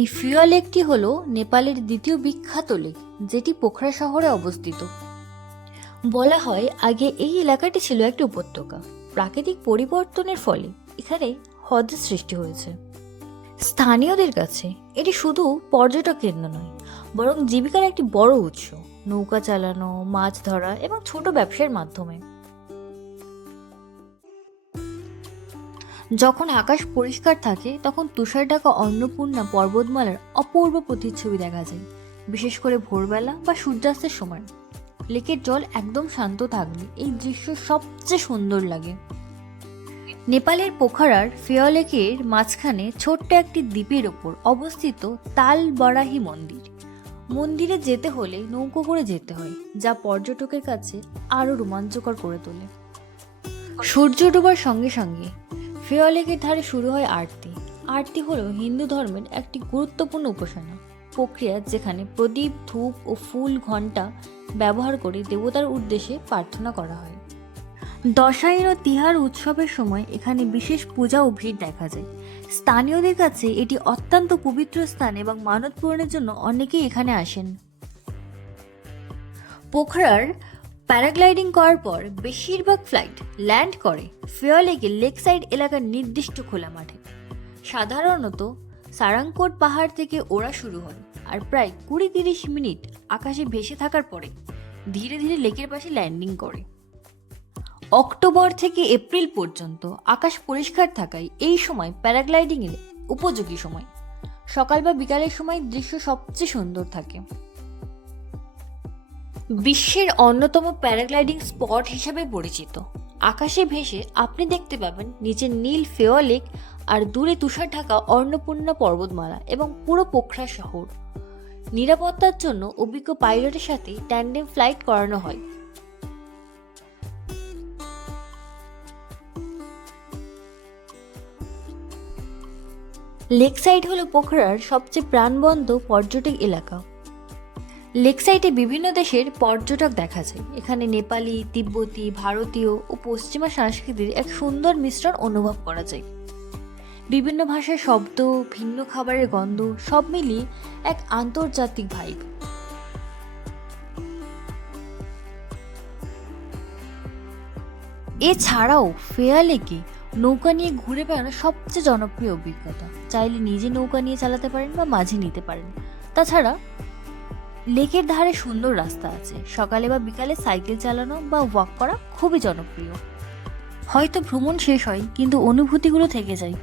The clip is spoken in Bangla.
এই ফিয়া লেকটি হল নেপালের দ্বিতীয় বিখ্যাত লেক, যেটি পোখরা শহরে অবস্থিত। বলা হয় আগে এই এলাকাটি ছিল একটি উপত্যকা। প্রাকৃতিক পরিবর্তনের ফলে এখানে হ্রদের সৃষ্টি হয়েছে। স্থানীয়দের কাছে এটি শুধু পর্যটক কেন্দ্র নয়, বরং জীবিকার একটি বড় উৎস। নৌকা চালানো, মাছ ধরা এবং ছোট ব্যবসার মাধ্যমে। যখন আকাশ পরিষ্কার থাকে তখন তুষার ঢাকা অন্নপূর্ণা পর্বতমালার অপূর্ব প্রতিচ্ছবি দেখা যায়, বিশেষ করে ভোরবেলা বা সূর্যাস্তের সময়। লেকের জল একদম শান্ত থাকলে এই দৃশ্য সবচেয়ে সুন্দর লাগে। নেপালের পোখরার ফিয়া লেকের মাঝখানে ছোট্ট একটি দ্বীপের ওপর অবস্থিত তাল বারাহি মন্দির। মন্দিরে যেতে হলে নৌকো করে যেতে হয়, যা পর্যটকের কাছে আরো রোমাঞ্চকর করে তোলে। সূর্য ডোবার সঙ্গে সঙ্গে ফিয়া লেকের ধারে শুরু হয় আরতি। আরতি হলো হিন্দু ধর্মের একটি গুরুত্বপূর্ণ উপাসনা প্রক্রিয়া, যেখানে প্রদীপ, ধূপ ও ফুল ঘণ্টা ব্যবহার করে দেবতার উদ্দেশ্যে প্রার্থনা করা হয়। দশাইন ও তিহার উৎসবের সময় এখানে বিশেষ পূজা ও ভিড় দেখা যায়। স্থানীয়দের কাছে এটি অত্যন্ত পবিত্র স্থান এবং মানত পূরণের জন্য অনেকেই এখানে আসেন। পোখরার প্যারাগ্লাইডিং করার পর বেশিরভাগ ফ্লাইট ল্যান্ড করে ফিয়া লেকের লেক সাইড এলাকার নির্দিষ্ট খোলা মাঠে। সাধারণত সারাংকোট পাহাড় থেকে ওড়া শুরু হয়, আর প্রায় 20-30 মিনিট আকাশে ভেসে থাকার পরে ধীরে ধীরে লেকের পাশে ল্যান্ডিং করে। অক্টোবর থেকে এপ্রিল পর্যন্ত আকাশ পরিষ্কার থাকায় এই সময় প্যারাগ্লাইডিং এর উপযোগী সময়। সকাল বা বিকালের সময় দৃশ্য সবচেয়ে সুন্দর থাকে। বিশ্বের অন্যতম প্যারাগ্লাইডিং স্পট হিসাবে পরিচিত। আকাশে ভেসে আপনি দেখতে পাবেন নিচে নীল ফিয়া লেক আর দূরে তুষার ঢাকা অন্নপূর্ণা পর্বতমালা এবং পুরো পোখরা শহর। নিরাপত্তার জন্য অভিজ্ঞ পাইলটের সাথে ট্যান্ডেম ফ্লাইট করানো হয়। লেক সাইড হলো পোখরার সবচেয়ে প্রাণবন্ত পর্যটক এলাকা। লেক সাইডে বিভিন্ন দেশের পর্যটক দেখা যায়। এখানে নেপালি, তিব্বতী, ভারতীয় ও পশ্চিমা সংস্কৃতির এক সুন্দর মিশ্রণ অনুভব করা যায়। বিভিন্ন ভাষার শব্দ, ভিন্ন খাবারের গন্ধ সব মিলিয়ে এক আন্তর্জাতিক ভাইব। এছাড়াও ফিয়া লেকে নৌকা নিয়ে ঘুরে বেড়ানো সবচেয়ে জনপ্রিয় অভিজ্ঞতা। চাইলে নিজে নৌকা নিয়ে চালাতে পারেন বা মাঝে নিতে পারেন। তাছাড়া লেকের ধারে সুন্দর রাস্তা আছে। সকালে বা বিকালে সাইকেল চালানো বা ওয়াক করা খুবই জনপ্রিয়। হয়তো ভ্রমণ শেষ হয়, কিন্তু অনুভূতিগুলো থেকে যায়।